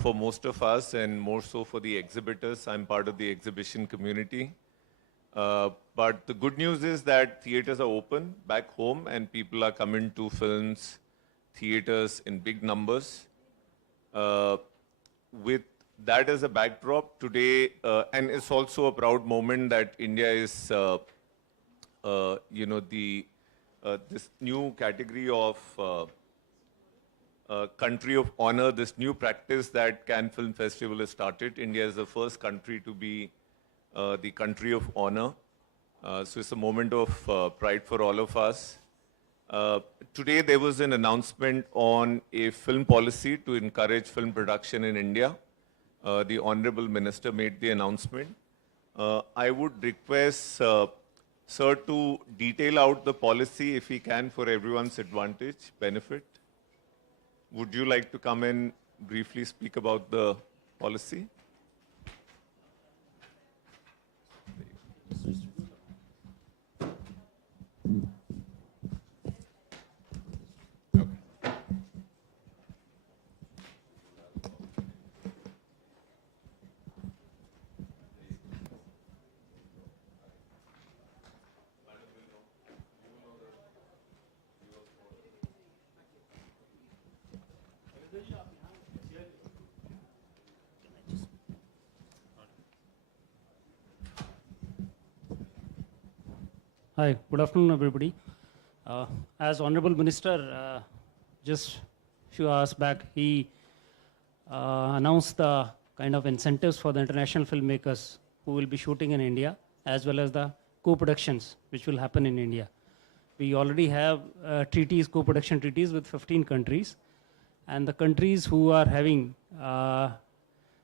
for most of us and more so for the exhibitors. I'm part of the exhibition community. But the good news is that theaters are open back home and people are coming to films, theaters in big numbers. With that as a backdrop today, and it's also a proud moment that India is, this new category of country of honor, this new practice that Cannes Film Festival has started. India is the first country to be the country of honor. So it's a moment of pride for all of us. Today there was an announcement on a film policy to encourage film production in India. The Honorable Minister made the announcement. I would request Sir to detail out the policy if he can for everyone's advantage, benefit. Would you like to come and briefly speak about the policy? Hi, good afternoon, everybody. As Honorable Minister, just a few hours back, he announced the kind of incentives for the international filmmakers who will be shooting in India, as well as the co-productions which will happen in India. We already have treaties, co-production treaties with 15 countries, and the countries who are having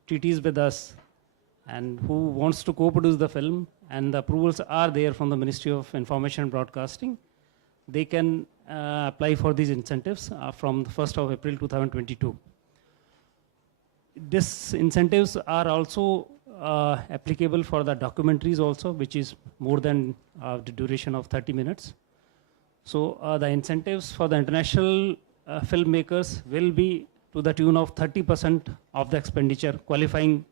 treaties with us and who wants to co-produce the film, and the approvals are there from the Ministry of Information and Broadcasting, they can apply for these incentives from the 1st of April 2022. These incentives are also applicable for the documentaries also, which is more than the duration of 30 minutes. So the incentives for the international filmmakers will be to the tune of 30% of the expenditure, qualifying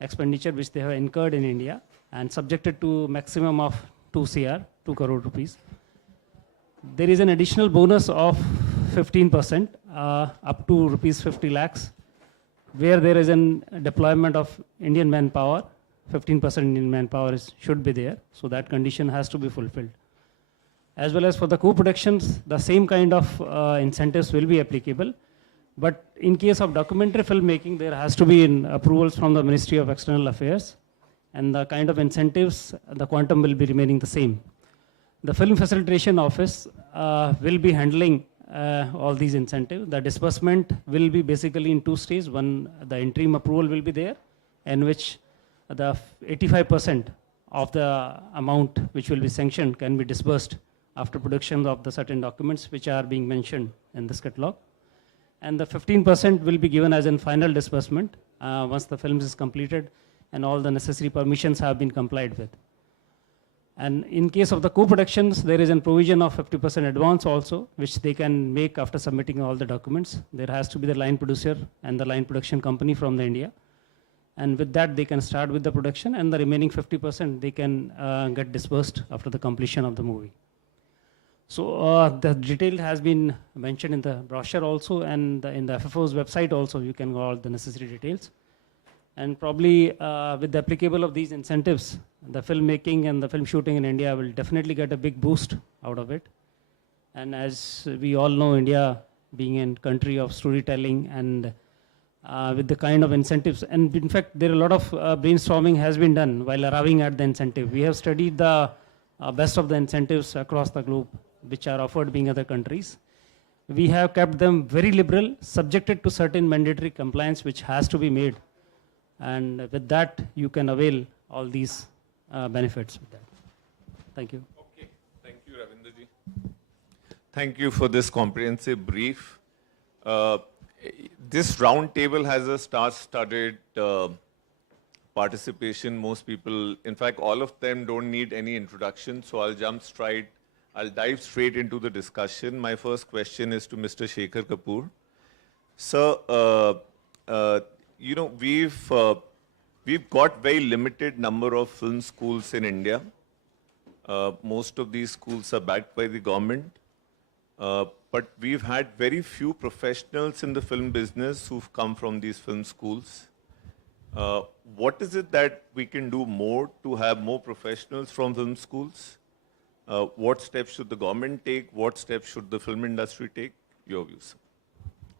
expenditure which they have incurred in India, and subjected to maximum of 2 crore rupees. There is an additional bonus of 15% up to rupees 50 lakhs, where there is a deployment of Indian manpower. 15% Indian manpower should be there, so that condition has to be fulfilled. As well as for the co-productions, the same kind of incentives will be applicable. But in case of documentary filmmaking, there has to be approvals from the Ministry of External Affairs, and the kind of incentives, the quantum will be remaining the same. The Film Facilitation Office will be handling all these incentives. The disbursement will be basically in 2 stages. One, the interim approval will be there, in which the 85% of the amount which will be sanctioned can be disbursed after production of the certain documents which are being mentioned in this catalog. And the 15% will be given as in final disbursement once the film is completed and all the necessary permissions have been complied with. And in case of the co-productions, there is a provision of 50% advance also, which they can make after submitting all the documents. There has to be the line producer and the line production company from India. And with that, they can start with the production, and the remaining 50% they can get disbursed after the completion of the movie. So the detail has been mentioned in the brochure also, and in the FFO's website also, you can go all the necessary details. And probably with the applicable of these incentives, the filmmaking and the film shooting in India will definitely get a big boost out of it. And as we all know, India being a country of storytelling, and with the kind of incentives, and in fact, there are a lot of brainstorming has been done while arriving at the incentive. We have studied the best of the incentives across the globe, which are offered being other countries. We have kept them very liberal, subjected to certain mandatory compliance which has to be made. And with that, you can avail all these benefits with that. Thank you. Okay, thank you, Ravinderji. Thank you for this comprehensive brief. This roundtable has a star-studded participation. Most people, in fact, all of them don't need any introduction, so I'll dive straight into the discussion. My first question is to Mr. Shekhar Kapoor. Sir, we've got very limited number of film schools in India. Most of these schools are backed by the government. But we've had very few professionals in the film business who've come from these film schools. What is it that we can do more to have more professionals from film schools? What steps should the government take? What steps should the film industry take? Your views.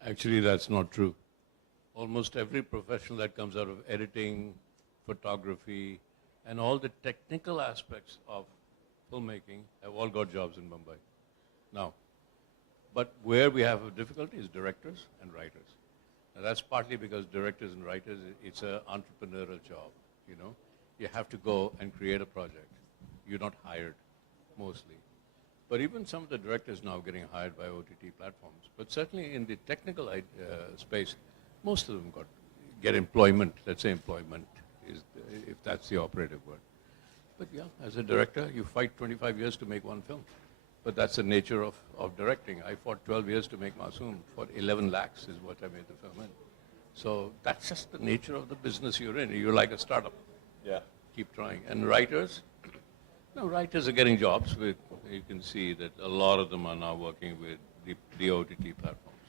Actually, that's not true. Almost every professional that comes out of editing, photography, and all the technical aspects of filmmaking have all got jobs in Mumbai now. But where we have a difficulty is directors and writers. Now that's partly because directors and writers, it's an entrepreneurial job, you know. You have to go and create a project. You're not hired, mostly. But even some of the directors now getting hired by OTT platforms. But certainly in the technical space, most of them get employment. Let's say employment, if that's the operative word. But yeah, as a director, you fight 25 years to make one film. But that's the nature of directing. I fought 12 years to make Masoom. For 11 lakhs is what I made the film in. So that's just the nature of the business you're in. You're like a startup. Yeah. Keep trying. And writers, no, writers are getting jobs. You can see that a lot of them are now working with the OTT platforms.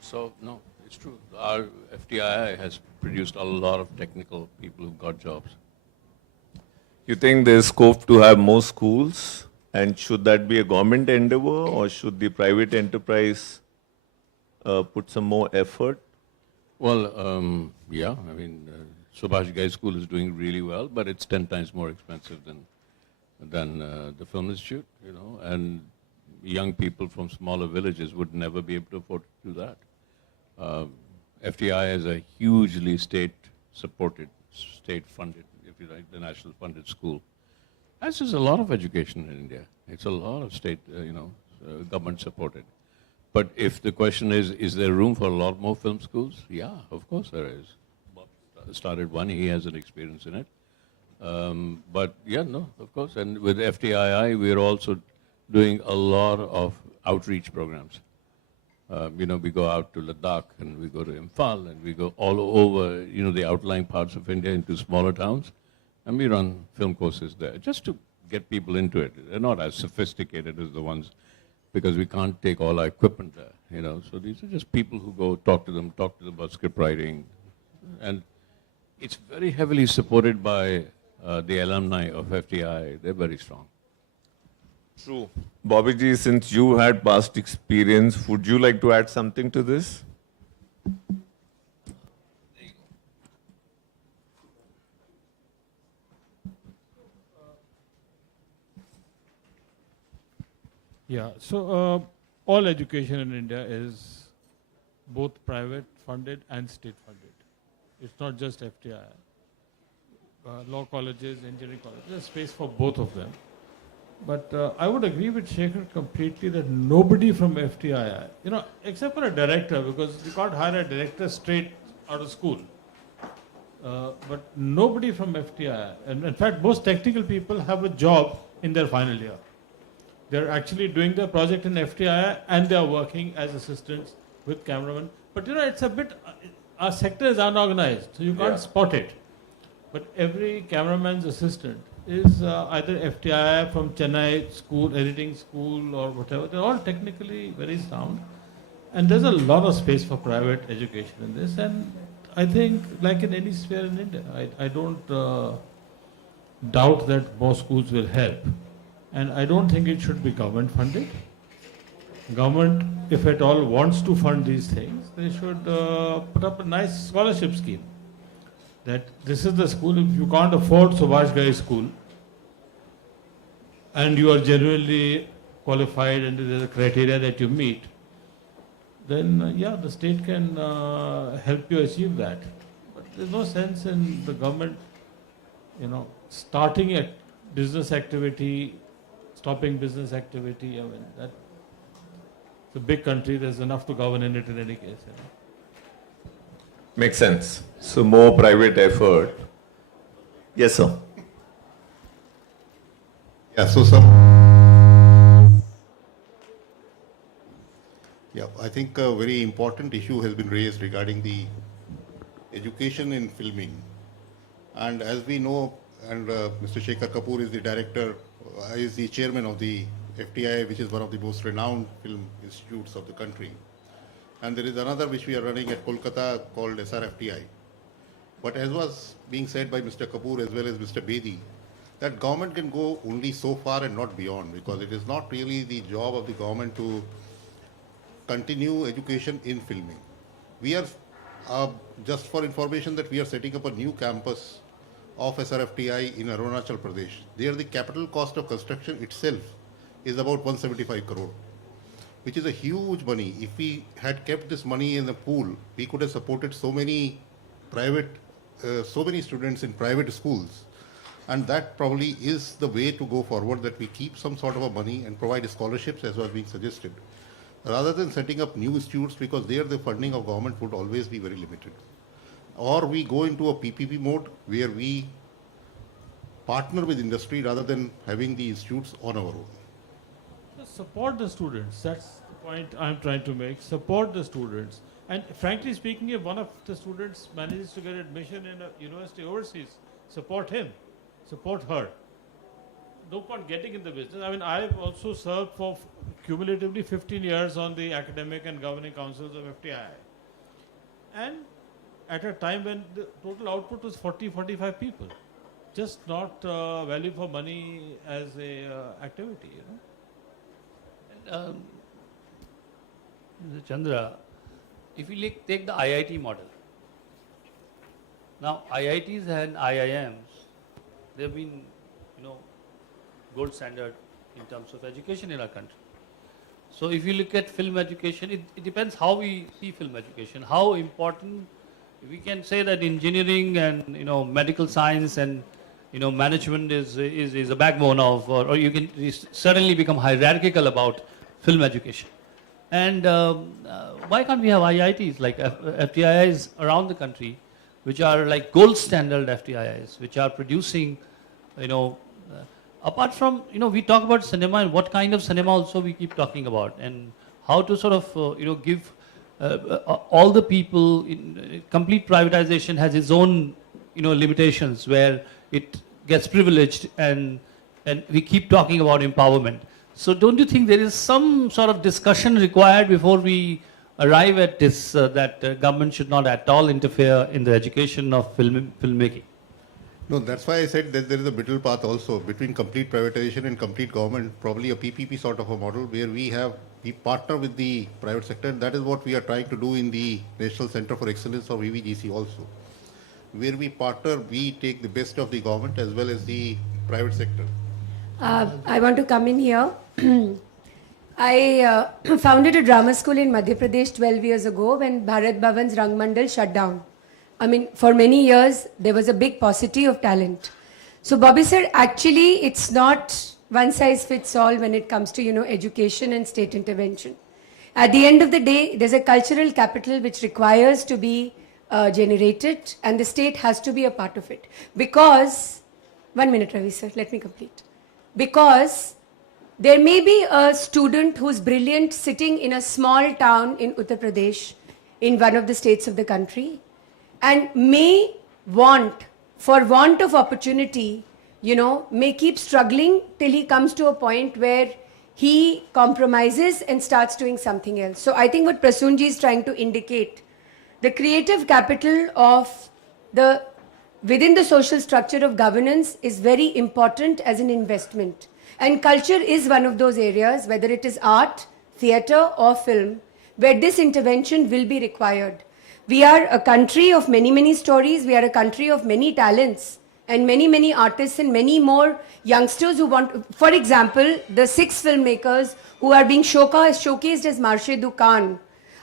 So, no, it's true. Our FTII has produced a lot of technical people who got jobs. You think there's scope to have more schools? And should that be a government endeavor, or should the private enterprise put some more effort? Well, yeah, I mean, Subhash Ghai School is doing really well, but it's 10 times more expensive than the Film Institute, you know, and young people from smaller villages would never be able to afford to do that. FTI is a hugely state-supported, state-funded, if you like, the national funded school. As is a lot of education in India. It's a lot of state, government supported. But if the question is there room for a lot more film schools? Yeah, of course there is. Bob started one, he has an experience in it. But yeah, no, of course. And with FTII, we're also doing a lot of outreach programs. We go out to Ladakh and we go to Imphal and we go all over, the outlying parts of India into smaller towns. And we run film courses there just to get people into it. They're not as sophisticated as the ones because we can't take all our equipment there, So these are just people who go talk to them about script writing. And it's very heavily supported by the alumni of FTI. They're very strong. True. Bobbyji, since you had past experience, would you like to add something to this? Yeah, so all education in India is both private funded and state funded. It's not just FTI. Law colleges, engineering colleges, there's space for both of them. But I would agree with Shekhar completely that nobody from FTI, except for a director, because you can't hire a director straight out of school. But nobody from FTI, and in fact, most technical people have a job in their final year. They're actually doing their project in FTI and they're working as assistants with cameramen. But it's a bit, our sector is unorganized, so you can't spot it. But every cameraman's assistant is either FTI from Chennai school, editing school or whatever. They're all technically very sound. And there's a lot of space for private education in this. And I think, like in any sphere in India, I don't doubt that more schools will help. And I don't think it should be government funded. Government, if at all, wants to fund these things, they should put up a nice scholarship scheme. That this is the school, if you can't afford Subhash Ghai School, and you are genuinely qualified and there's a criteria that you meet, then the state can help you achieve that. But there's no sense in the government, starting a business activity, stopping business activity. I mean, it's a big country, there's enough to govern in it in any case. Makes sense. So more private effort. Yes, sir. Yeah, so I think a very important issue has been raised regarding the education in filming. And as we know, and Mr. Shekhar Kapoor is the director, is the chairman of the FTI, which is one of the most renowned film institutes of the country. And there is another which we are running at Kolkata called SRFTI. But as was being said by Mr. Kapoor as well as Mr. Bedi, that government can go only so far and not beyond, because it is not really the job of the government to continue education in filming. We are, just for information, that we are setting up a new campus of SRFTI in Arunachal Pradesh. There the capital cost of construction itself is about 175 crore, which is a huge money. If we had kept this money in the pool, we could have supported so many private, so many students in private schools. And that probably is the way to go forward, that we keep some sort of a money and provide scholarships as was being suggested, rather than setting up new institutes, because there the funding of government would always be very limited. Or we go into a PPP mode where we partner with industry rather than having the institutes on our own. Support the students. That's the point I'm trying to make. Support the students. And frankly speaking, if one of the students manages to get admission in a university overseas, support him, support her. No point getting in the business. I mean, I've also served for cumulatively 15 years on the academic and governing councils of FTI. And at a time when the total output was 40-45 people. Just not value for money as a activity, Mr. Chandra, if you take the IIT model, now IITs and IIMs, they've been, gold standard in terms of education in our country. So if you look at film education, it depends how we see film education, how important. We can say that engineering and medical science and management is a backbone of, or you can certainly become hierarchical about film education. And why can't we have IITs like FTIs around the country, which are like gold standard FTIs, which are producing, apart from we talk about cinema and what kind of cinema also we keep talking about, and how to sort of give. All the people in complete privatization has its own limitations where it gets privileged, and we keep talking about empowerment. So don't you think there is some sort of discussion required before we arrive at this that government should not at all interfere in the education of filmmaking? No, that's why I said that there is a middle path also between complete privatization and complete government, probably a PPP sort of a model where we partner with the private sector. And that is what we are trying to do in the National Center for Excellence or VVGC also, where we partner, we take the best of the government as well as the private sector. I want to come in here. I founded a drama school in Madhya Pradesh 12 years ago when Bharat Bhavan's Rang Mandal shut down. I mean, for many years, there was a big paucity of talent. So Bobby said, actually, it's not one size fits all when it comes to, education and state intervention. At the end of the day, there's a cultural capital which requires to be generated, and the state has to be a part of it. Because, 1 minute, Ravi sir, let me complete. Because there may be a student who's brilliant sitting in a small town in Uttar Pradesh, in one of the states of the country, and may want, for want of opportunity, may keep struggling till he comes to a point where he compromises and starts doing something else. So I think what Prasunji is trying to indicate, the creative capital of within the social structure of governance is very important as an investment. And culture is one of those areas, whether it is art, theatre or film, where this intervention will be required. We are a country of many, many stories. We are a country of many talents and many, many artists and many more youngsters who want, for example, the 6 filmmakers who are being showcased as Marshe Dukan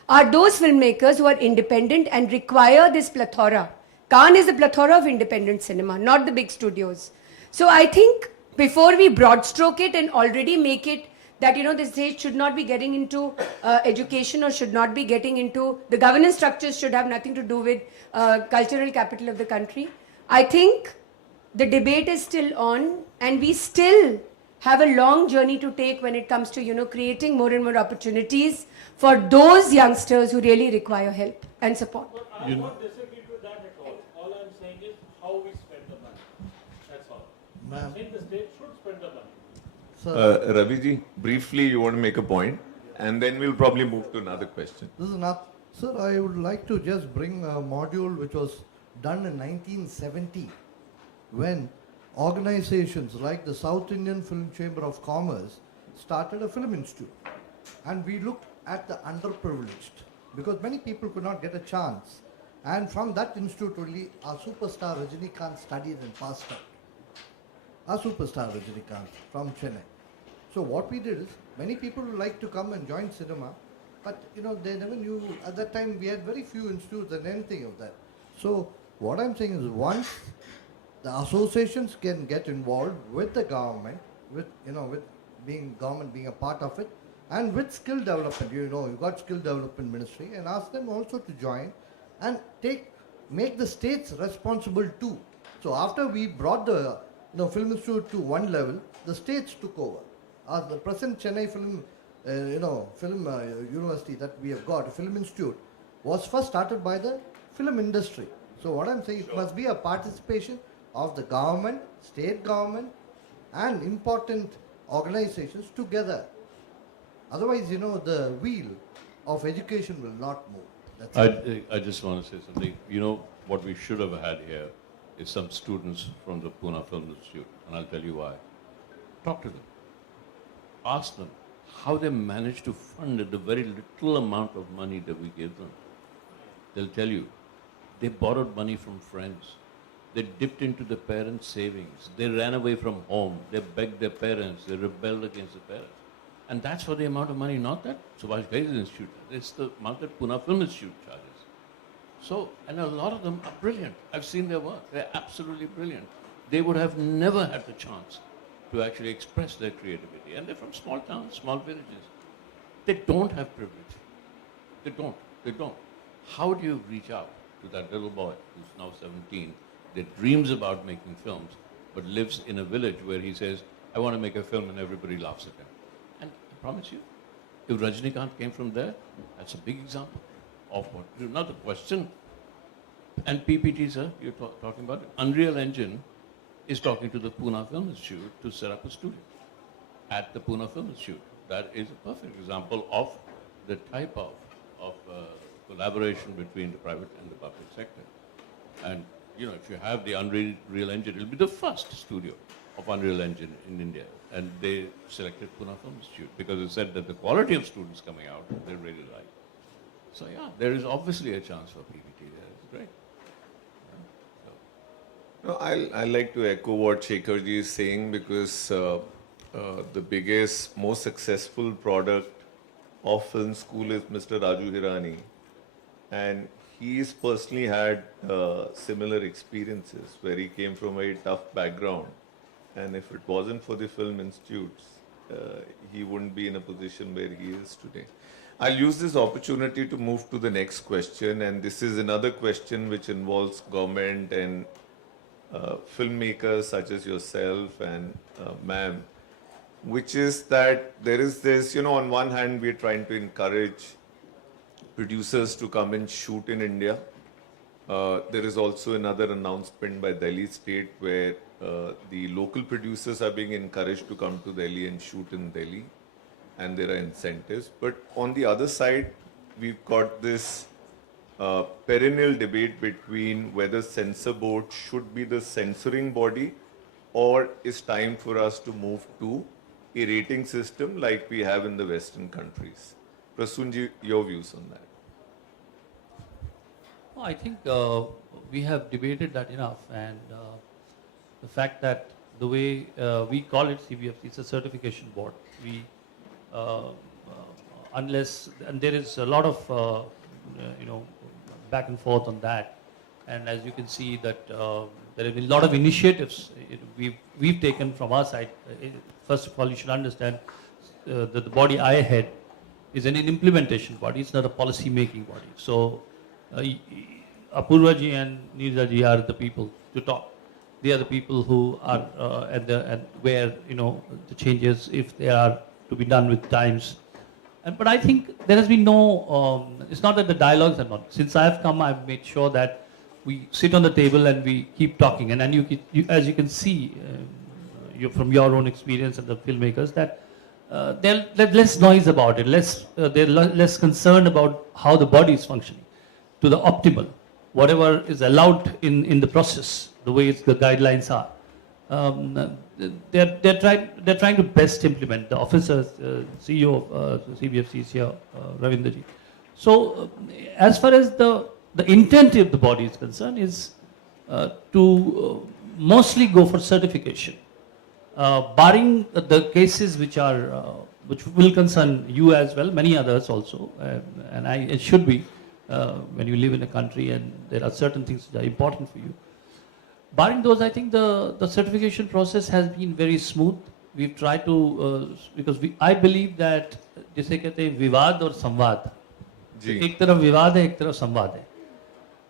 are those filmmakers who are independent and require this plethora. Cannes is a plethora of independent cinema, not the big studios. So I think before we broad stroke it and already make it that the state should not be getting into education or should not be getting into, the governance structures should have nothing to do with cultural capital of the country. I think the debate is still on, and we still have a long journey to take when it comes to creating more and more opportunities for those youngsters who really require help and support. I won't disagree with that Ma'am. think the state should spend the money. Sir, Raviji, briefly, you want to make a point, and then we'll probably move to another question. this is not. Sir, I would like to just bring a module which was done in 1970 when organizations like the South Indian Film Chamber of Commerce started a film institute. And we looked at the underprivileged because many people could not get a chance. And from that institute only, our superstar Rajinikanth studied and passed out. Our superstar Rajinikanth from Chennai. So what we did is, many people would like to come and join cinema, but they never knew. At that time, we had very few institutes and anything of that. So what I'm saying is, once the associations can get involved with the government, with government being a part of it, and with skill development, you've got skill development ministry, and ask them also to join and make the states responsible too. So after we brought the film institute to one level, the states took over. The present Chennai film university that we have got, a film institute, was first started by the film industry. So what I'm saying, it must be a participation of the government, state government, and important organizations together. Otherwise, the wheel of education will not move. That's it. I just want to say something. What we should have had here is some students from the Pune Film Institute, and I'll tell you why. Talk to them. Ask them how they managed to fund the very little amount of money that we gave them. They'll tell you, they borrowed money from friends. They dipped into the parents' savings. They ran away from home. They begged their parents. They rebelled against the parents. And that's for the amount of money, not that Subhash Ghai's Institute. It's the amount that Pune Film Institute charges. So, and a lot of them are brilliant. I've seen their work. They're absolutely brilliant. They would have never had the chance to actually express their creativity. And they're from small towns, small villages. They don't have privilege. They don't. How do you reach out to that little boy who's now 17, that dreams about making films, but lives in a village where he says, I want to make a film, and everybody laughs at him? And I promise you, if Rajinikanth came from there, that's a big example of what to do. Now the question, and PPT, sir, you're talking about it. Unreal Engine is talking to the Pune Film Institute to set up a studio at the Pune Film Institute. That is a perfect example of the type of collaboration between the private and the public sector. And if you have the Unreal Engine, it'll be the first studio of Unreal Engine in India. And they selected Pune Film Institute because it said that the quality of students coming out, they really like. So yeah, there is obviously a chance for PPT there. It's great. No, I like to echo what Shekharji is saying, because the biggest, most successful product of film school is Mr. Raju Hirani. And he's personally had similar experiences where he came from a tough background. And if it wasn't for the film institutes, he wouldn't be in a position where he is today. I'll use this opportunity to move to the next question. And this is another question which involves government and filmmakers such as yourself and ma'am, which is that there is this, on one hand, we're trying to encourage producers to come and shoot in India. There is also another announcement by Delhi state where the local producers are being encouraged to come to Delhi and shoot in Delhi, and there are incentives. But on the other side, we've got this perennial debate between whether censor board should be the censoring body, or it's time for us to move to a rating system like we have in the Western countries. Prasunji, your views on that? Well, I think we have debated that enough, and the fact that the way we call it CBFC, it's a certification board. We, unless, and there is a lot of, back and forth on that, and as you can see that there have been a lot of initiatives we've taken from our side. First of all, you should understand that the body I head is an implementation body. It's not a policy making body. So Apurva ji and Neerja ji are the people to talk. They are the people who are and where the changes, if they are to be done with times. But I think there has been no. It's not that the dialogues are not. Since I have come, I've made sure that we sit on the table and we keep talking. And then as you can see, from your own experience and the filmmakers, that they're less noise about it, they're less concerned about how the body is functioning to the optimal, whatever is allowed in the process, the way the guidelines are. They're trying to best implement. The officers, CEO of CBFC is here, Ravindraji. So as far as the intent of the body is concerned, is to mostly go for certification, barring the cases which will concern you as well, many others also, and it should be when you live in a country and there are certain things that are important for you. Barring those, I think the certification process has been very smooth. We've tried to, because I believe that जिसे कहते हैं विवाद और संवाद, एक तरफ विवाद है, एक तरफ संवाद है.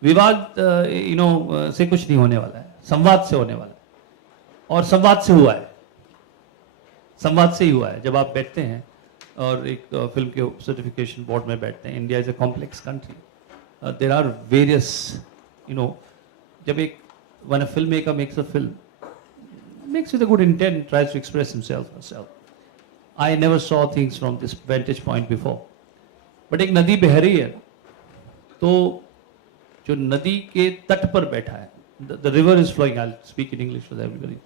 विवाद से कुछ नहीं होने वाला है, संवाद से होने वाला है, और संवाद से हुआ है, संवाद से ही हुआ है. जब आप बैठते हैं और एक फिल्म के सर्टिफिकेशन बोर्ड में बैठते हैं, India is a complex country, there are various जब एक when a filmmaker makes a film, makes with a good intent, tries to express himself or herself. I never saw things from this vantage point before. But एक नदी बह रही है, तो जो नदी के तट पर बैठा है, the river is flowing. I'll speak in English for everybody.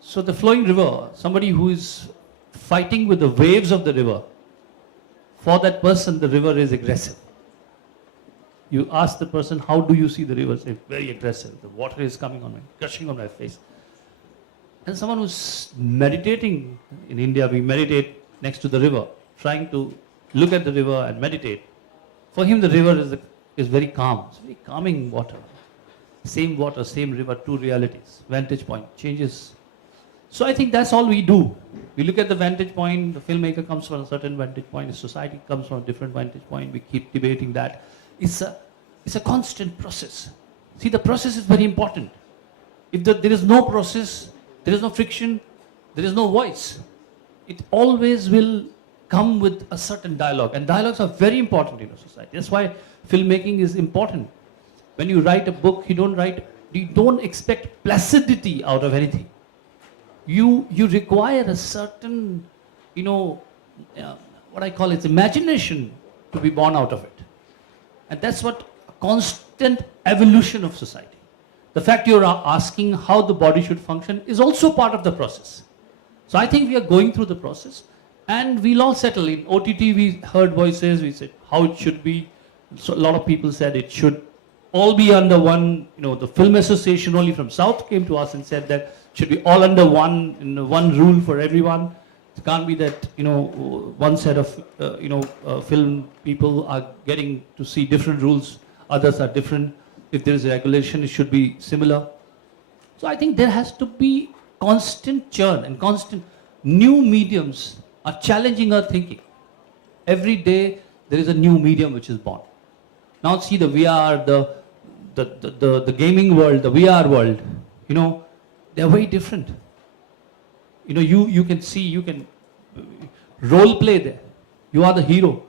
So the flowing river, somebody who is fighting with the waves of the river, for that person the river is aggressive. You ask the person, how do you see the river? Say, very aggressive. The water is coming on me, gushing on my face. And someone who's meditating, in India we meditate next to the river, trying to look at the river and meditate. For him the river is very calm. It's very calming water. Same water, same river, two realities. Vantage point changes. So I think that's all we do. We look at the vantage point, the filmmaker comes from a certain vantage point, the society comes from a different vantage point, we keep debating that. It's a constant process. See, the process is very important. If there is no process, there is no friction, there is no voice. It always will come with a certain dialogue. And dialogues are very important in a society. That's why filmmaking is important. When you write a book, you don't expect placidity out of anything. You require a certain, what I call it, imagination to be born out of it. And that's what a constant evolution of society. The fact you're asking how the body should function is also part of the process. So I think we are going through the process, and we'll all settle. In OTT we heard voices, we said how it should be. So a lot of people said it should all be under one, the Film Association only from South came to us and said that it should be all under one rule for everyone. It can't be that, one set of, film people are getting to see different rules, others are different. If there is a regulation, it should be similar. So I think there has to be constant churn and constant new mediums are challenging our thinking. Every day there is a new medium which is born. Now see the VR, the gaming world, the VR world, they are very different. You can see, you can role play there. You are the hero.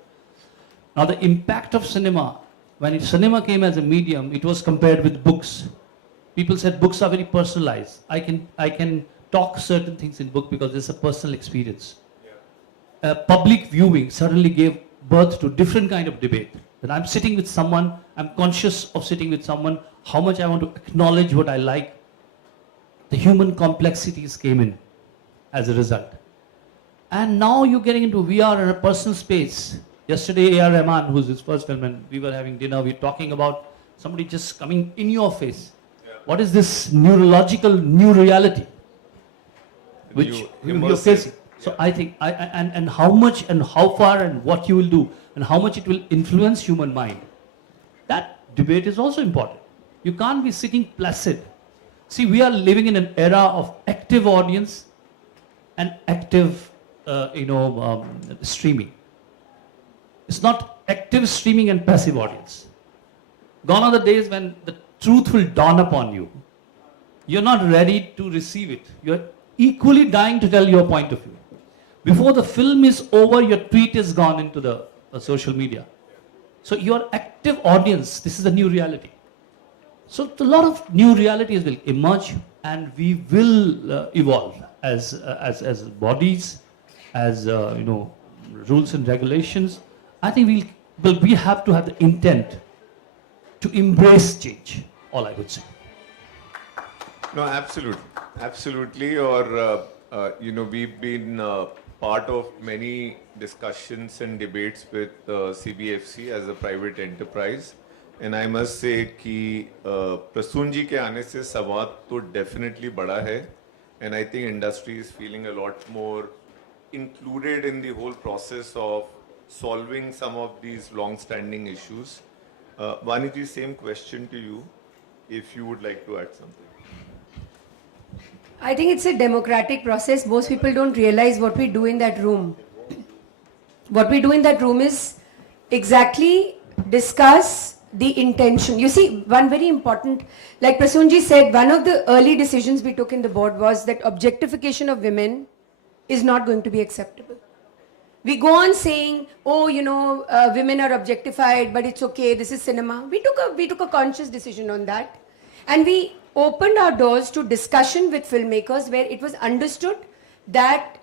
Now the impact of cinema, when cinema came as a medium, it was compared with books. People said books are very personalized. I can talk certain things in book because it's a personal experience. Public viewing suddenly gave birth to different kind of debate. That I'm sitting with someone, I'm conscious of sitting with someone, how much I want to acknowledge what I like. The human complexities came in as a result. And now you're getting into VR in a personal space. Yesterday, A.R. Rahman, who's his first film, and we were having dinner, we were talking about somebody just coming in your face. Yeah. What is this neurological new reality which you're facing? So yeah. I think, and how much and how far and what you will do and how much it will influence human mind. That debate is also important. You can't be sitting placid. See, we are living in an era of active audience and active, streaming. It's not active streaming and passive audience. Gone are the days when the truth will dawn upon you. You're not ready to receive it. You're equally dying to tell your point of view. Before the film is over, your tweet is gone into the social media. So your active audience, this is a new reality. So a lot of new realities will emerge. and we will evolve as bodies, as rules and regulations. I think we have to have the intent to embrace change. All I would say. No, absolutely. Absolutely. Or, we've been part of many discussions and debates with CBFC as a private enterprise. And I must say कि प्रसून जी के आने से संवाद तो definitely बढ़ा है. And I think industry is feeling a lot more included in the whole process of solving some of these long-standing issues. Vaniji, same question to you, if you would like to add something. I think it's a democratic process. Most people don't realize what we do in that room. What we do in that room is exactly discuss the intention. You see, one very important, like Prasunji said, one of the early decisions we took in the board was that objectification of women is not going to be acceptable. We go on saying, oh, women are objectified, but it's okay, this is cinema. We took a conscious decision on that. And we opened our doors to discussion with filmmakers where it was understood that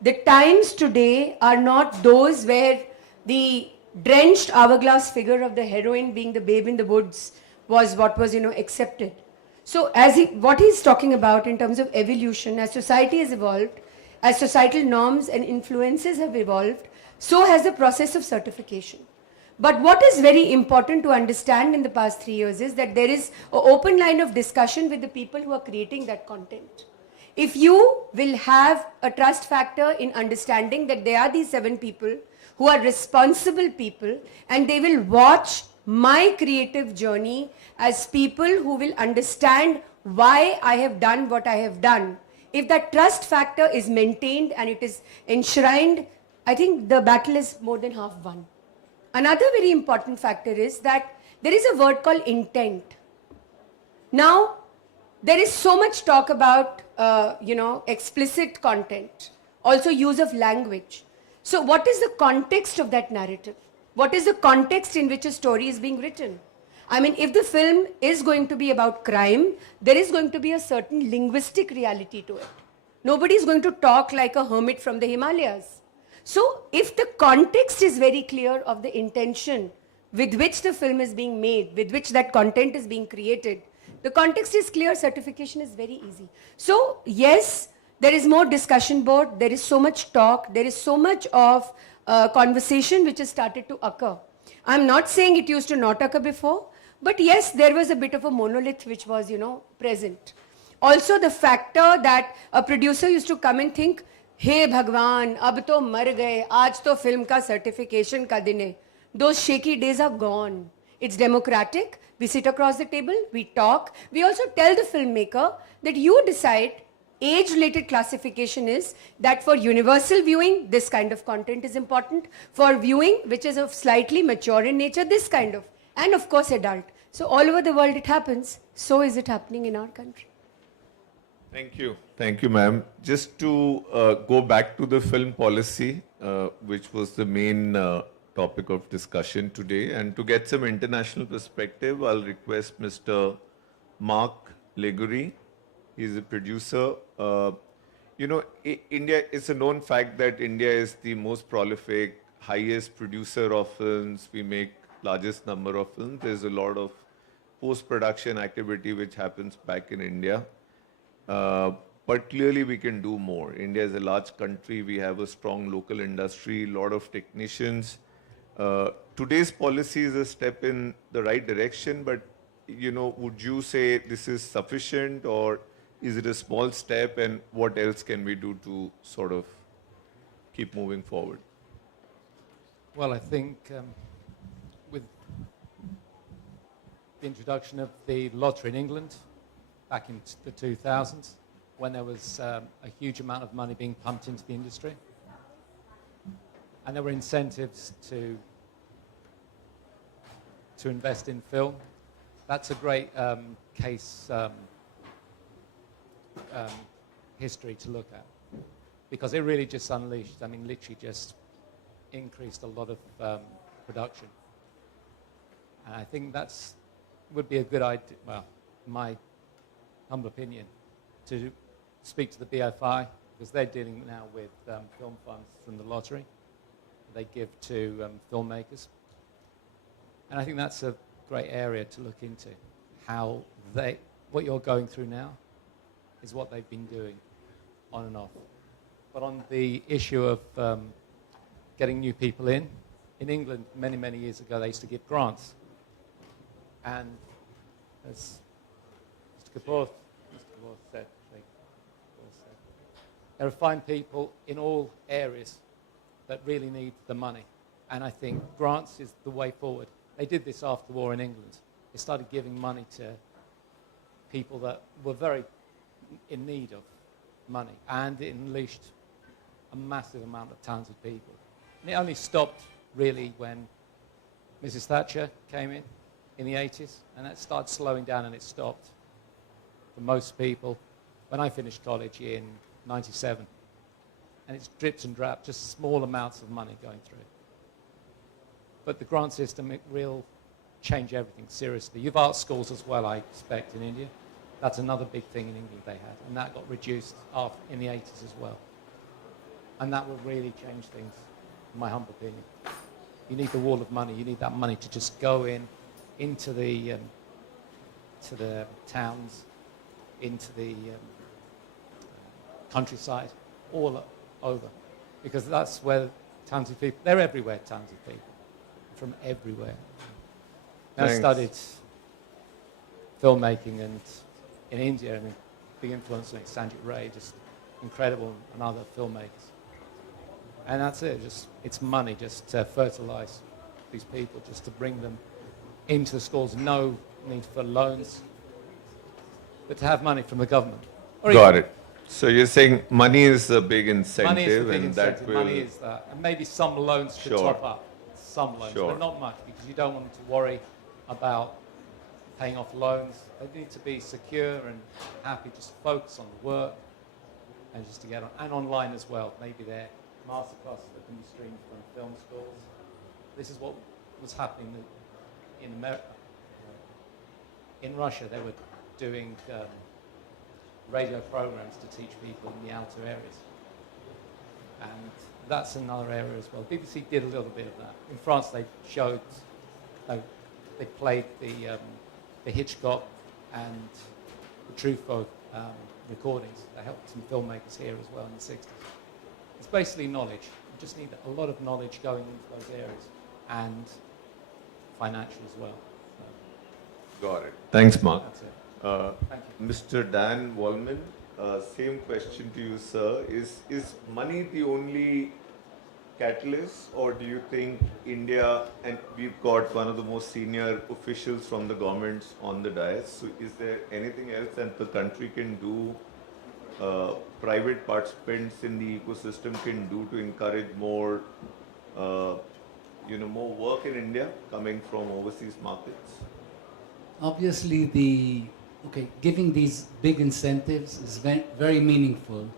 the times today are not those where the drenched hourglass figure of the heroine being the babe in the woods was what was, accepted. So what he's talking about in terms of evolution, as society has evolved, as societal norms and influences have evolved, so has the process of certification. But what is very important to understand in the past 3 years is that there is an open line of discussion with the people who are creating that content. If you will have a trust factor in understanding that there are these 7 people who are responsible people and they will watch my creative journey as people who will understand why I have done what I have done. If that trust factor is maintained and it is enshrined, I think the battle is more than half won. Another very important factor is that there is a word called intent. Now, there is so much talk about, explicit content, also use of language. So what is the context of that narrative? What is the context in which a story is being written? I mean, if the film is going to be about crime, there is going to be a certain linguistic reality to it. Nobody is going to talk like a hermit from the Himalayas. So if the context is very clear of the intention with which the film is being made, with which that content is being created, the context is clear, certification is very easy. So yes, there is more discussion board, there is so much talk, there is so much of conversation which has started to occur. I'm not saying it used to not occur before, but yes, there was a bit of a monolith which was, present. Also the factor that a producer used to come and think, hey Bhagwan, ab to mar gaye, aaj to film ka certification ka din hai. Those shaky days are gone. It's democratic. We sit across the table, we talk. We also tell the filmmaker that you decide age-related classification is that for universal viewing, this kind of content is important. For viewing, which is of slightly mature in nature, this kind of. And of course, adult. So all over the world it happens. So is it happening in our country. Thank you. Thank you, ma'am. Just to go back to the film policy, which was the main topic of discussion today, and to get some international perspective, I'll request Mr. Mark Legury. He's a producer. India, it's a known fact that India is the most prolific, highest producer of films. We make largest number of films. There's a lot of post-production activity which happens back in India. But clearly we can do more. India is a large country. We have a strong local industry, a lot of technicians. Today's policy is a step in the right direction, but would you say this is sufficient, or is it a small step, and what else can we do to sort of keep moving forward? Well, I think with the introduction of the lottery in England back in the 2000s, when there was a huge amount of money being pumped into the industry, and there were incentives to invest in film, that's a great case history to look at, because it really just unleashed, literally just increased a lot of production. And I think would be a good idea. Well, my humble opinion, to speak to the BFI, because they're dealing now with film funds from the lottery they give to filmmakers. And I think that's a great area to look into, how what you're going through now is what they've been doing on and off. But on the issue of getting new people in England, many, many years ago, they used to give grants. And as Mr. Kapoor said, there are fine people in all areas that really need the money. And I think grants is the way forward. They did this after the war in England. They started giving money to people that were very in need of money, and it unleashed a massive amount of talented people. And it only stopped really when Mrs. Thatcher came in the 80s, and that started slowing down, and it stopped for most people when I finished college in 97. And it's drips and drops, just small amounts of money going through. But the grant system, it will change everything, seriously. You've art schools as well, I expect, in India. That's another big thing in England they had, and that got reduced in the 80s as well. And that will really change things, in my humble opinion. You need the wall of money. You need that money to just go into the towns, into the countryside, all over. Because that's where talented people, they're everywhere, talented people, from everywhere. I studied filmmaking and in India, and big influence like Sanjit Ray, just incredible, and other filmmakers. And that's it, it's money just to fertilize these people, just to bring them into the schools. No need for loans, but to have money from the government. Got it. So you're saying money is a big incentive, money is the big and incentive. that will... Money is that. And maybe some loans to Sure. top up. Some loans, Sure. but not much, because you don't want them to worry about paying off loans. They need to be secure and happy, just focus on the work and just to get on. And online as well. Maybe their masterclasses that can be streamed from film schools. This is what was happening in America. In Russia, they were doing radio programs to teach people in the outer areas. And that's another area as well. BBC did a little bit of that. In France, they showed, they played the Hitchcock and the Truffaut recordings. They helped some filmmakers here as well in the 60s. It's basically knowledge. You just need a lot of knowledge going into those areas, and financial as well. Got it. Thanks, Mark. That's it. Thank you. Mr. Dan Wallman, same question to you, sir. Is money the only catalyst, or do you think India, and we've got one of the most senior officials from the governments on the dais, so is there anything else that the country can do, private participants in the ecosystem can do to encourage more, more work in India coming from overseas markets? Obviously, giving these big incentives is very meaningful,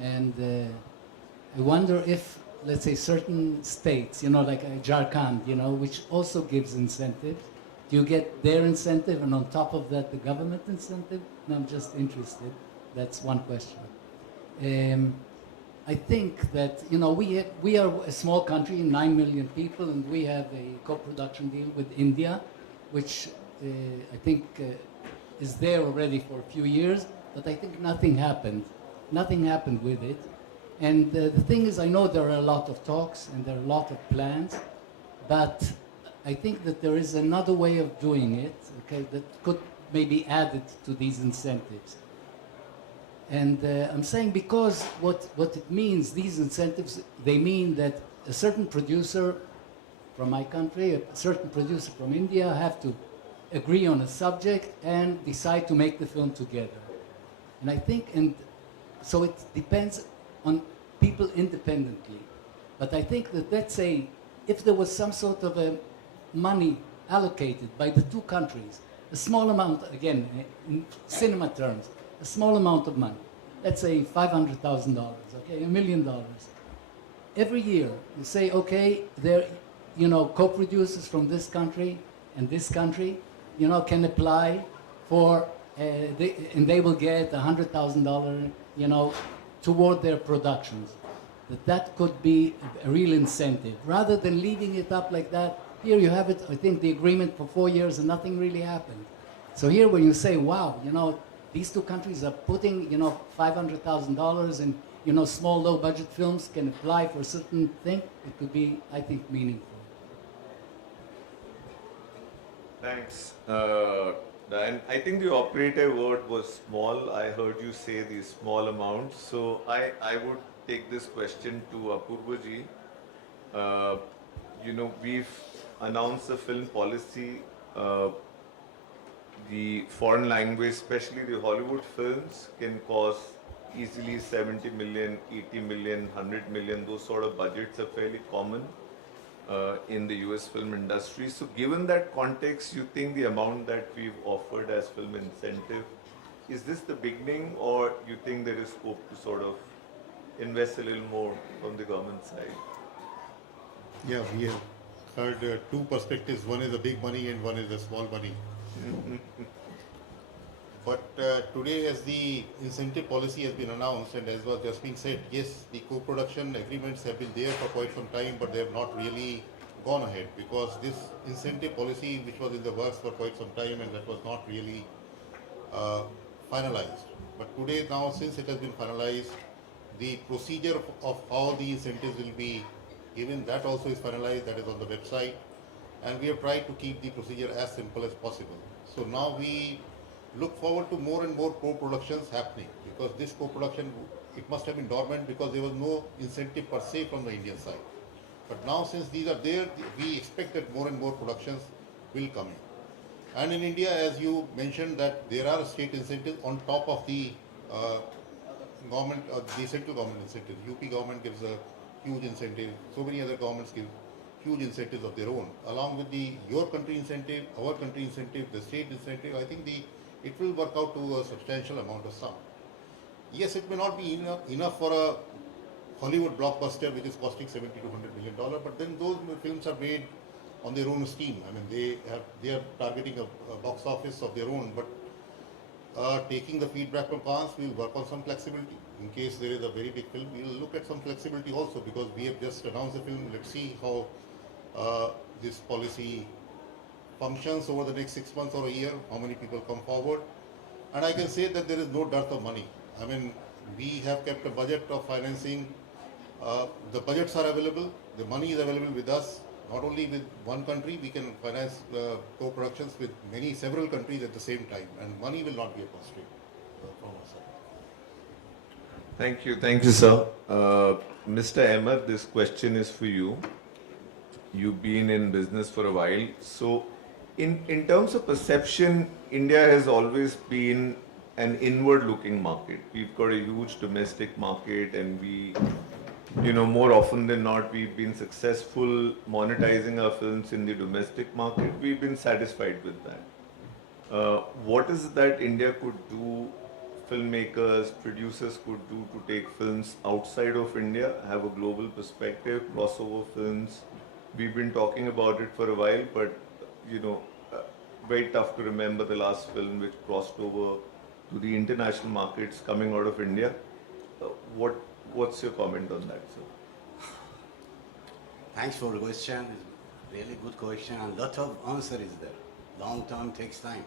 and I wonder if, let's say, certain states, like Jharkhand, which also gives incentives, do you get their incentive, and on top of that, the government incentive? And I'm just interested. That's one question. I think that we are a small country, 9 million people, and we have a co-production deal with India, which I think is there already for a few years, but I think nothing happened. Nothing happened with it. And the thing is, I know there are a lot of talks and there are a lot of plans, but I think that there is another way of doing it, okay, that could maybe add it to these incentives. And I'm saying because what it means, these incentives, they mean that a certain producer from my country, a certain producer from India have to agree on a subject and decide to make the film together. And I think, and so it depends on people independently. But I think that, let's say, if there was some sort of a money allocated by the two countries, a small amount, again, in cinema terms, a small amount of money, let's say $500,000, okay, $1 million. Every year, you say, okay, there, co-producers from this country and this country, can apply for and they will get $100,000, you know, toward their productions. That could be a real incentive, rather than leaving it up like that. Here you have it, I think, the agreement for 4 years and nothing really happened. So here when you say, wow, you know, these two countries are putting, you know, $500,000 and, you know, small, low-budget films can apply for a certain thing, it could be, I think, meaningful. Thanks, Dan. I think the operative word was small. I heard you say the small amount. So I would take this question to Apurva ji. You know, we've announced a film policy. The foreign language, especially the Hollywood films, can cost easily 70 million, 80 million, 100 million. Those sort of budgets are fairly common in the US film industry. So given that context, you think the amount that we've offered as film incentive, is this the beginning, or you think there is scope to sort of invest a little more from the government side? Yeah, we have heard two perspectives. One is the big money and one is the small money. But today, as the incentive policy has been announced, and as was just being said, yes, the co-production agreements have been there for quite some time, but they have not really gone ahead, because this incentive policy, which was in the works for quite some time, and that was not really finalized. But today, now, since it has been finalized, the procedure of how the incentives will be given, that also is finalized, that is on the website, and we have tried to keep the procedure as simple as possible. So now we look forward to more and more co-productions happening, because this co-production, it must have been dormant because there was no incentive per se from the Indian side. But now, since these are there, we expect that more and more productions will come in. And in India, as you mentioned, that there are state incentives on top of the government, the central government incentives. UP government gives a huge incentive. So many other governments give huge incentives of their own. Along with the your country incentive, our country incentive, the state incentive, I think it will work out to a substantial amount of sum. Yes, it may not be enough for a Hollywood blockbuster which is costing $70 to $100 million, but then those films are made on their own steam. I mean, they are targeting a box office of their own, but taking the feedback from Cannes, we will work on some flexibility. In case there is a very big film, we will look at some flexibility also, because we have just announced the film. Let's see how this policy functions over the next 6 months or a year, how many people come forward. And I can say that there is no dearth of money. I mean, we have kept a budget of financing. The budgets are available, the money is available with us. Not only with one country, we can finance co-productions with several countries at the same time, and money will not be a constraint from our side. Thank you, sir. Mr. Ahmed, this question is for you. You've been in business for a while. So, in terms of perception, India has always been an inward-looking market. We've got a huge domestic market, and we, you know, more often than not, we've been successful monetizing our films in the domestic market. We've been satisfied with that. What is it that India could do, filmmakers, producers could do to take films outside of India, have a global perspective, crossover films? We've been talking about it for a while, but, you know, very tough to remember the last film which crossed over to the international markets coming out of India. What's your comment on that, sir? Thanks for the question. It's a really good question, and a lot of answer is there. Long time takes time,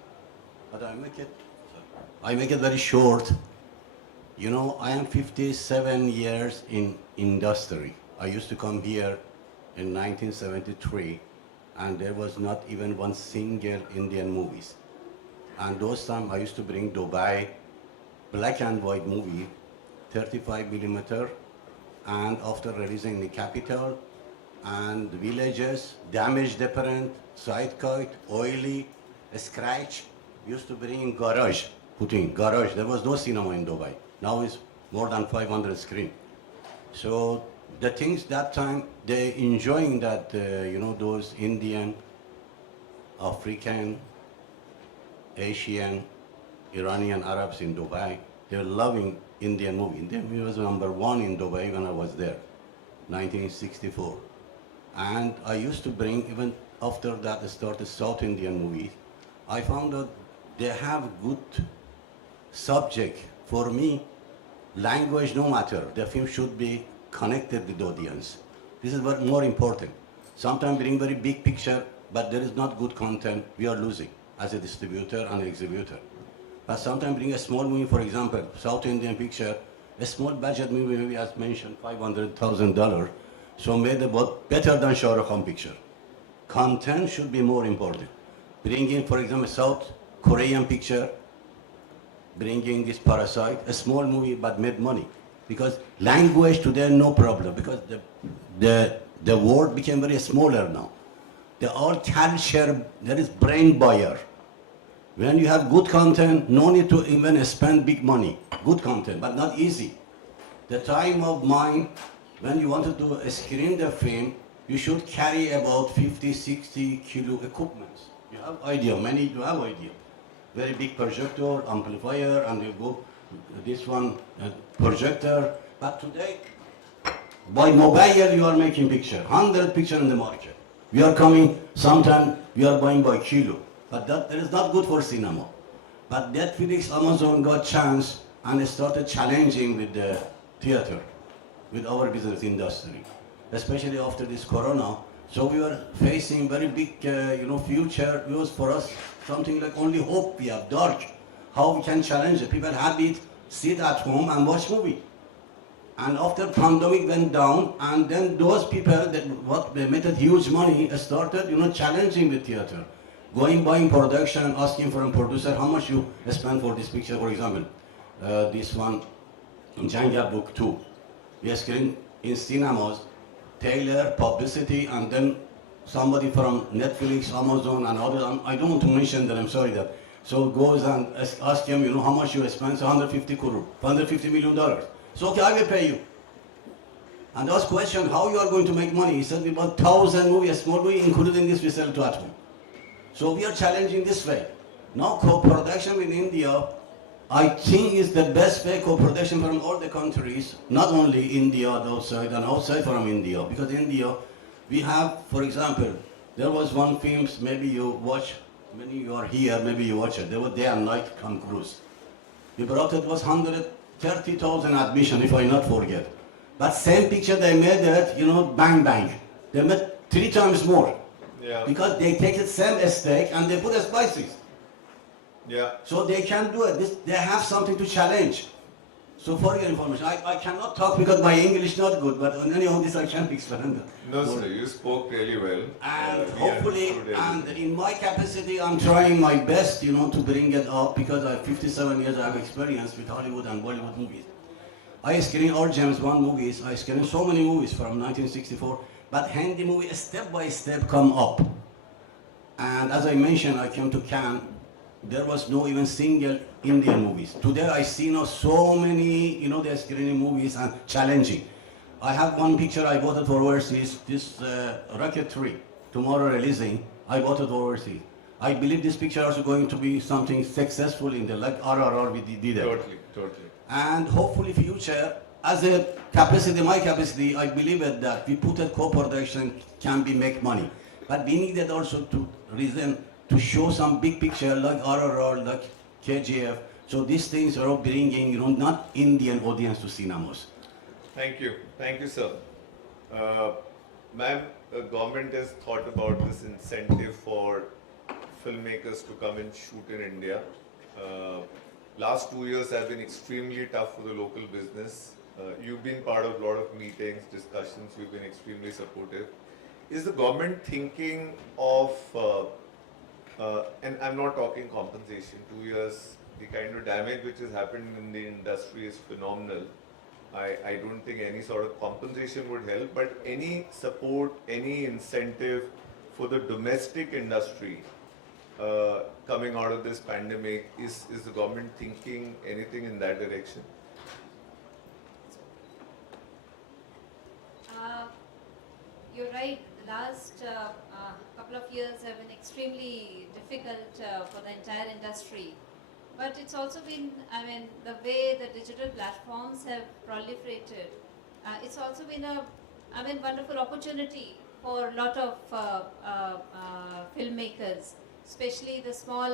but I make it very short. You know, I am 57 years in industry. I used to come here in 1973, and there was not even one single Indian movies. And those times I used to bring Dubai black and white movie, 35 millimeter, and after releasing in the capital, and the villages, damage deterrent, side cut, oily, scratch, used to bring in garage, put in garage. There was no cinema in Dubai. Now it's more than 500 screen. So the things that time, they enjoying that, you know, those Indian, African, Asian, Iranian Arabs in Dubai, they're loving Indian movie. Indian movie was #1 in Dubai when I was there, 1964. And I used to bring, even after that I started South Indian movies, I found that they have good subject. For me, language no matter. The film should be connected with the audience. This is what more important. Sometimes bring very big picture, but there is not good content, we are losing as a distributor and exhibitor. But sometimes bring a small movie, for example, South Indian picture, a small budget movie, maybe as mentioned, $500,000, so made about better than Shah Rukh Khan picture. Content should be more important. Bring in, for example, South Korean picture, bringing this Parasite, a small movie but made money. Because language today, no problem, because the world became very smaller now. The all culture, there is brain buyer. When you have good content, no need to even spend big money. Good content, but not easy. The time of mine, when you wanted to screen the film, you should carry about 50, 60 kilo equipment. You have idea, many do have idea. Very big projector, amplifier, and you go, this one, projector. But today, by mobile you are making picture, 100 picture in the market. We are coming, sometimes we are buying by kilo. But that is not good for cinema. But Netflix, Amazon got chance and started challenging with the theater, with our business industry, especially after this corona. So we were facing very big, future. It was for us something like only hope we have, dark. How we can challenge it. People habit, sit at home and watch movie. And after pandemic went down, and then those people that they made huge money started, challenging the theater. Going, buying production, asking from producer, how much you spend for this picture, for example. This one, Jungle Book 2. We screen in cinemas, Taylor, publicity, and then somebody from Netflix, Amazon, and others. I don't want to mention that, I'm sorry that. So goes and ask him, how much you spend, so 150 crore, $150 million. So okay, I will pay you. And ask question, how you are going to make money? He said, we bought 1,000 movies, a small movie, including this we sell to at home. So we are challenging this way. Now co-production in India, I think is the best way co-production from all the countries, not only India, outside and outside from India. Because India, we have, for example, there was one film, maybe you watch, many you are here, maybe you watch it. There was Day and Night, Tom Cruise. We brought it, was 130,000 admission, if I not forget. But same picture they made it, bang bang. They made 3 times more. Yeah. Because they take the same steak and they put the spices. Yeah. So they can do it. They have something to challenge. So for your information, I cannot talk because my English is not good, but anyhow, this I can explain. No, sir, you spoke really well. And We hopefully, understood and everything. in my capacity, I'm trying my best, to bring it up because I have 57 years I have experience with Hollywood and Bollywood movies. I screen all James Bond movies. I screen so many movies from 1964, but Hindi movie step by step come up. And as I mentioned, I came to Cannes. There was no even single Indian movies. Today I see now so many, they're screening movies and challenging. I have one picture I bought it for overseas, this Rocket 3, tomorrow releasing, I bought it for overseas. I believe this picture also going to be something successful in the, like RRR we did it. Totally. And hopefully future, as a capacity, my capacity, I believe it that we put a co-production can be make money. But we needed also to reason to show some big picture like RRR, like KGF. So these things are all bringing, not Indian audience to cinemas. Thank you, sir. Ma'am, the government has thought about this incentive for filmmakers to come and shoot in India. Last 2 years have been extremely tough for the local business. You've been part of a lot of meetings, discussions, you've been extremely supportive. Is the government thinking of, and I'm not talking compensation, 2 years, the kind of damage which has happened in the industry is phenomenal. I don't think any sort of compensation would help, but any support, any incentive for the domestic industry coming out of this pandemic, is the government thinking anything in that direction? You're right. The last couple of years have been extremely difficult for the entire industry. But it's also been, the way the digital platforms have proliferated, it's also been a, wonderful opportunity for a lot of filmmakers, especially the small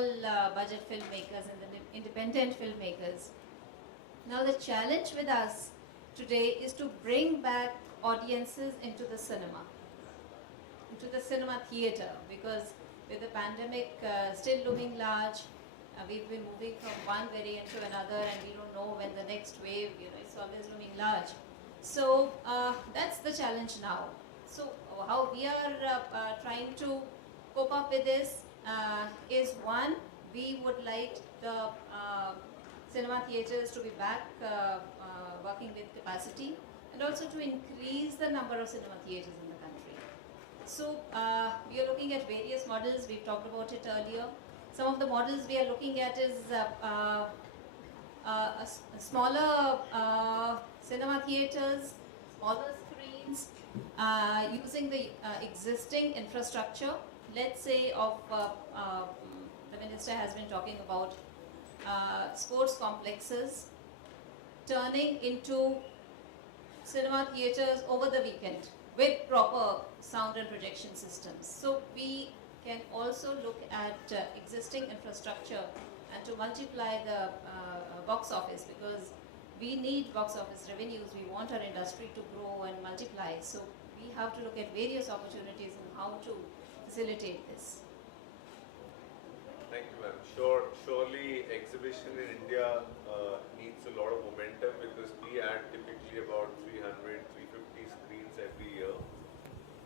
budget filmmakers independent filmmakers. Now the challenge with us today is to bring back audiences into the cinema theatre, because with the pandemic still looming large, we've been moving from one variant to another, and we don't know when the next wave, it's always looming large. So that's the challenge now. So how we are trying to cope up with this is, one, we would like the cinema theatres to be back working with capacity, and also to increase the number of cinema theatres in the country. So we are looking at various models. We've talked about it earlier. Some of the models we are looking at is smaller cinema theatres, smaller screens, using the existing infrastructure, let's say of the minister has been talking about sports complexes, turning into cinema theatres over the weekend with proper sound and projection systems. So we can also look at existing infrastructure and to multiply the box office, because we need box office revenues. We want our industry to grow and multiply. So we have to look at various opportunities and how to facilitate this. Thank you, ma'am. Surely exhibition in India needs a lot of momentum, because we add typically about 300, 350 screens every year.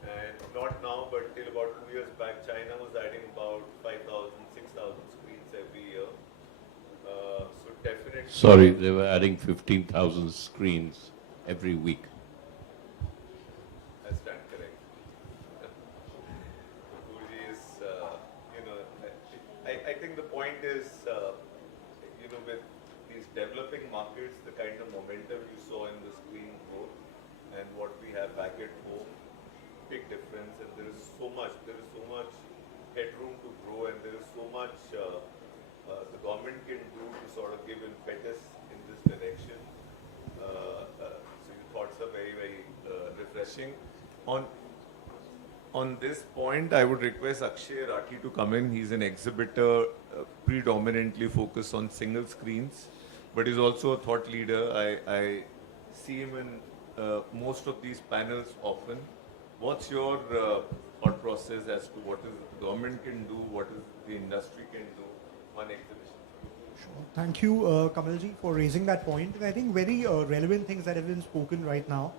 And not now, but till about 2 years back, China was adding about 5,000, 6,000 screens every year. So definitely... Sorry, they were adding 15,000 screens every week. I stand correct. Guruji is, I think the point is, with these developing markets, the kind of momentum you saw in the screen growth and what we have back at home, big difference, and there is so much headroom to grow, and there is so much the government can do to sort of give impetus in this direction. So your thoughts are very, very refreshing. On this point, I would request Akshay Rathi to come in. He's an exhibitor predominantly focused on single screens, but he's also a thought leader. I see him in most of these panels often. What's your thought process as to what is the government can do, what is the industry can do on exhibition? Sure. Thank you, Kamalji, for raising that point. And I think very relevant things that have been spoken right now.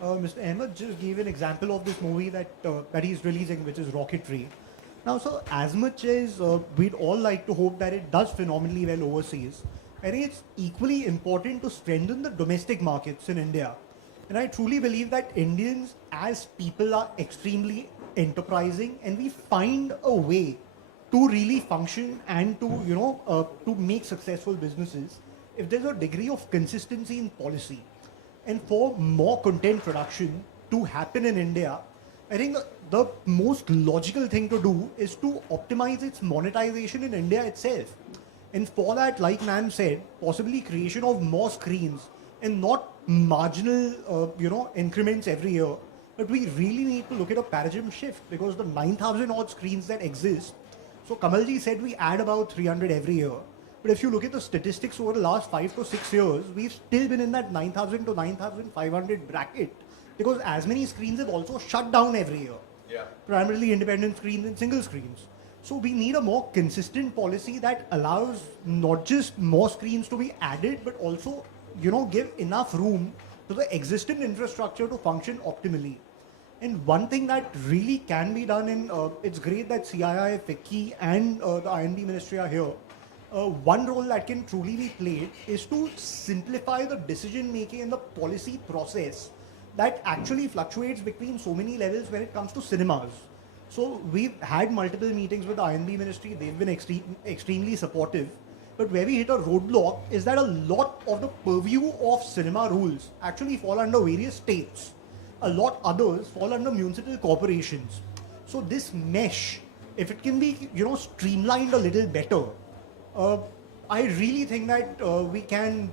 Mr. Ahmed just gave an example of this movie that he's releasing, which is Rocketry. Now, so as much as we'd all like to hope that it does phenomenally well overseas, I think it's equally important to strengthen the domestic markets in India. And I truly believe that Indians as people are extremely enterprising, and we find a way to really function and to, to make successful businesses if there's a degree of consistency in policy. And for more content production to happen in India, I think the most logical thing to do is to optimize its monetization in India itself. And for that, like Ma'am said, possibly creation of more screens and not marginal, increments every year. But we really need to look at a paradigm shift, because the 9,000 odd screens that exist, so Kamalji said we add about 300 every year. But if you look at the statistics over the last 5 to 6 years, we've still been in that 9,000 to 9,500 bracket, because as many screens have also shut down every year. Yeah. Primarily independent screens and single screens. So we need a more consistent policy that allows not just more screens to be added, but also, give enough room to the existing infrastructure to function optimally. And one thing that really can be done, and it's great that CII, FICCI and the INB ministry are here. One role that can truly be played is to simplify the decision making and the policy process that actually fluctuates between so many levels when it comes to cinemas. So we've had multiple meetings with the INB ministry. They've been extremely supportive. But where we hit a roadblock is that a lot of the purview of cinema rules actually fall under various states. A lot others fall under municipal corporations. So this mesh, if it can be, streamlined a little better, I really think that we can,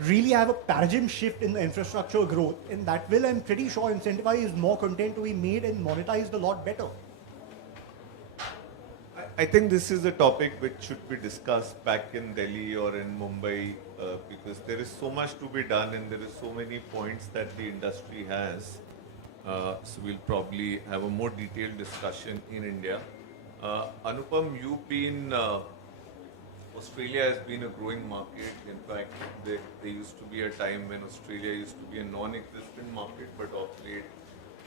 really have a paradigm shift in the infrastructure growth, and that will, I'm pretty sure, incentivize more content to be made and monetized a lot better. I think this is a topic which should be discussed back in Delhi or in Mumbai because there is so much to be done and there is so many points that the industry has. So we'll probably have a more detailed discussion in India. Anupam, you've been, Australia has been a growing market. In fact, there used to be a time when Australia used to be a non-existent market, but of late,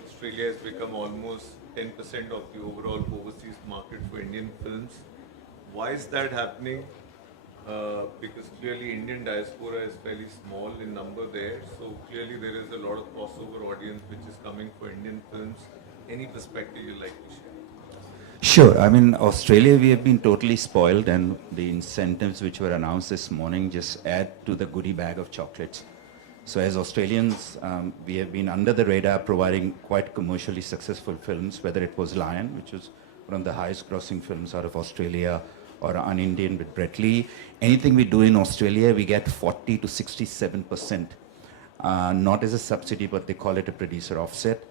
Australia has become almost 10% of the overall overseas market for Indian films. Why is that happening? Because clearly Indian diaspora is fairly small in number there, so clearly there is a lot of crossover audience which is coming for Indian films. Any perspective you'd like to share? Sure. I mean, Australia, we have been totally spoiled, and the incentives which were announced this morning just add to the goodie bag of chocolates. So as Australians, we have been under the radar providing quite commercially successful films, whether it was Lion, which was one of the highest grossing films out of Australia, or Un-Indian with Brett Lee. Anything we do in Australia, we get 40 to 67%, not as a subsidy, but they call it a producer offset.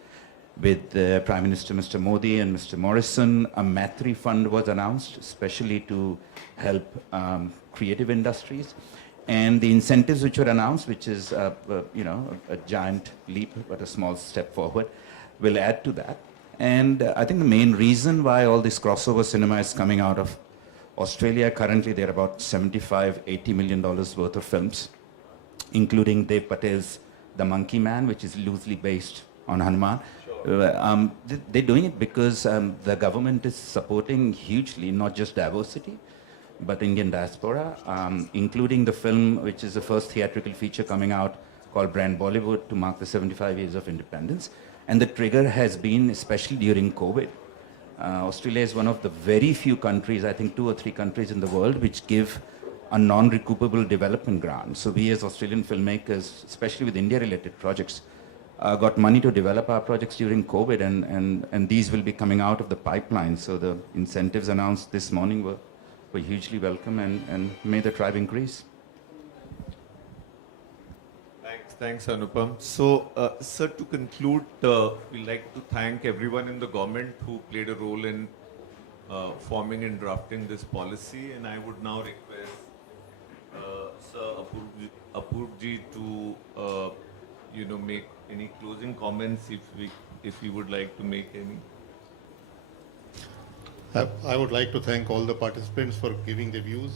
With Prime Minister Mr. Modi and Mr. Morrison, a Maitri fund was announced, especially to help creative industries. And the incentives which were announced, which is a giant leap, but a small step forward, will add to that. And I think the main reason why all this crossover cinema is coming out of Australia, currently there are about $75–80 million worth of films, including Dev Patel's The Monkey Man, which is loosely based on Hanuman. They're doing it because the government is supporting hugely, not just diversity, but Indian diaspora, including the film, which is the first theatrical feature coming out called Brand Bollywood to mark the 75 years of independence. And the trigger has been, especially during COVID, Australia is one of the very few countries, I think 2 or 3 countries in the world, which give a non-recoupable development grant. So we as Australian filmmakers, especially with India-related projects, got money to develop our projects during COVID, and these will be coming out of the pipeline. So the incentives announced this morning were hugely welcome, and may the tribe increase. Thanks, Anupam. So, sir, to conclude, we'd like to thank everyone in the government who played a role in forming and drafting this policy, and I would now request Sir Apurji to make any closing comments if he would like to make any. I would like to thank all the participants for giving their views.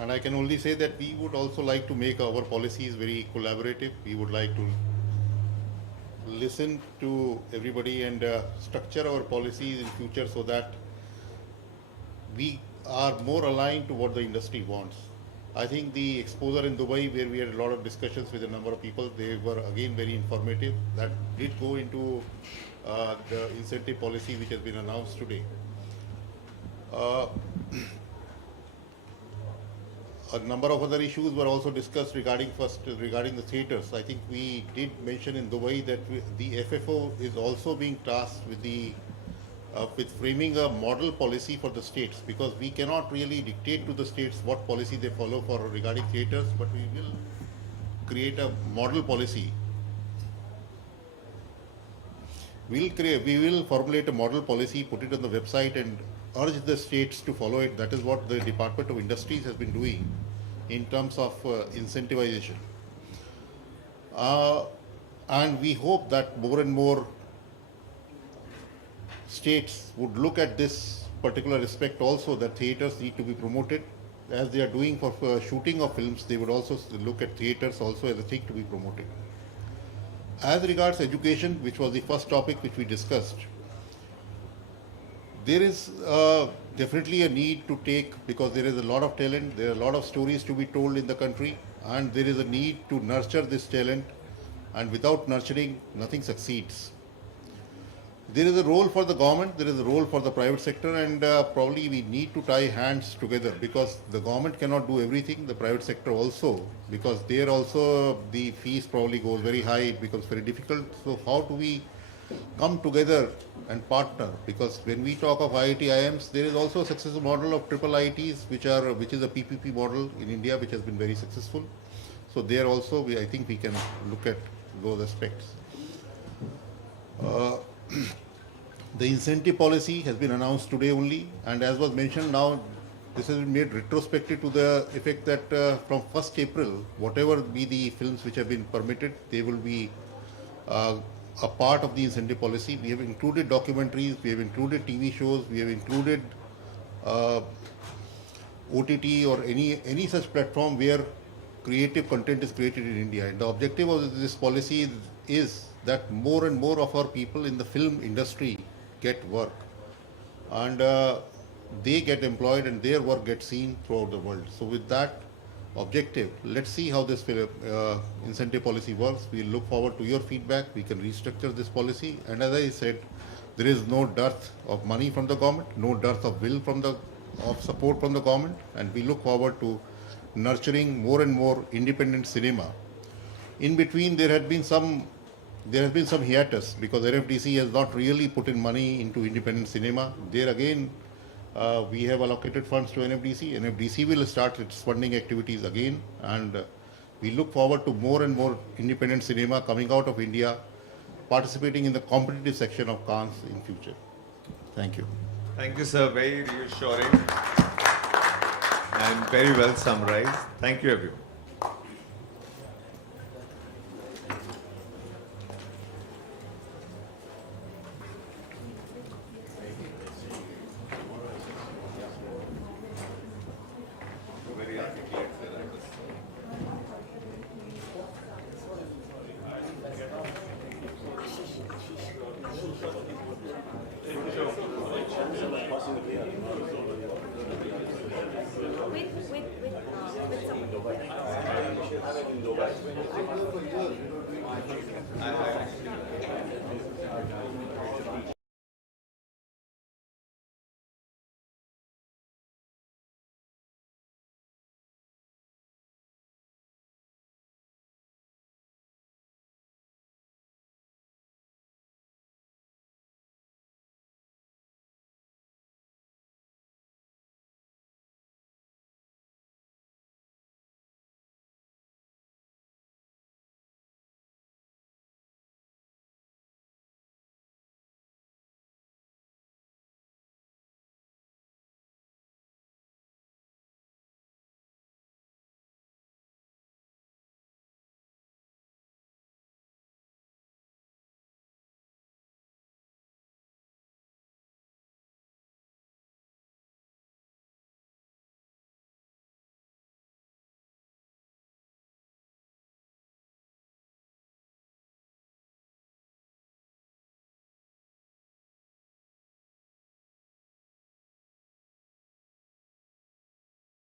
And I can only say that we would also like to make our policies very collaborative. We would like to listen to everybody and structure our policies in future so that we are more aligned to what the industry wants. I think the exposure in Dubai, where we had a lot of discussions with a number of people, they were again very informative. That did go into the incentive policy which has been announced today. A number of other issues were also discussed regarding the theatres. I think we did mention in Dubai that the FFO is also being tasked with framing a model policy for the states, because we cannot really dictate to the states what policy they follow for regarding theatres, but we will create a model policy. We will formulate a model policy, put it on the website, and urge the states to follow it. That is what the Department of Industries has been doing in terms of incentivization. And we hope that more and more states would look at this particular aspect also, that theatres need to be promoted. As they are doing for shooting of films, they would also look at theatres also as a thing to be promoted. As regards education, which was the first topic which we discussed, there is definitely a need to take, because there is a lot of talent, there are a lot of stories to be told in the country, and there is a need to nurture this talent, and without nurturing, nothing succeeds. There is a role for the government, there is a role for the private sector, and probably we need to tie hands together, because the government cannot do everything, the private sector also, because there also the fees probably goes very high, it becomes very difficult. So how do we come together and partner? Because when we talk of IIT IIMs, there is also a successful model of triple IITs, which is a PPP model in India, which has been very successful. So there also, I think we can look at those aspects. The incentive policy has been announced today only, and as was mentioned now, this has been made retrospective to the effect that from 1st April, whatever be the films which have been permitted, they will be a part of the incentive policy. We have included documentaries, we have included TV shows, we have included OTT or any such platform where creative content is created in India. And the objective of this policy is that more and more of our people in the film industry get work, and they get employed and their work gets seen throughout the world. So with that objective, let's see how this incentive policy works. We look forward to your feedback. We can restructure this policy, and as I said, there is no dearth of money from the government, no dearth of will of support from the government, and we look forward to nurturing more and more independent cinema. In between, there has been some hiatus because NFDC has not really put in money into independent cinema. There again, we have allocated funds to NFDC. NFDC will start its funding activities again, and we look forward to more and more independent cinema coming out of India, participating in the competitive section of Cannes in future. Thank you. Thank you, sir. Very reassuring and very well summarized. Thank you, everyone. with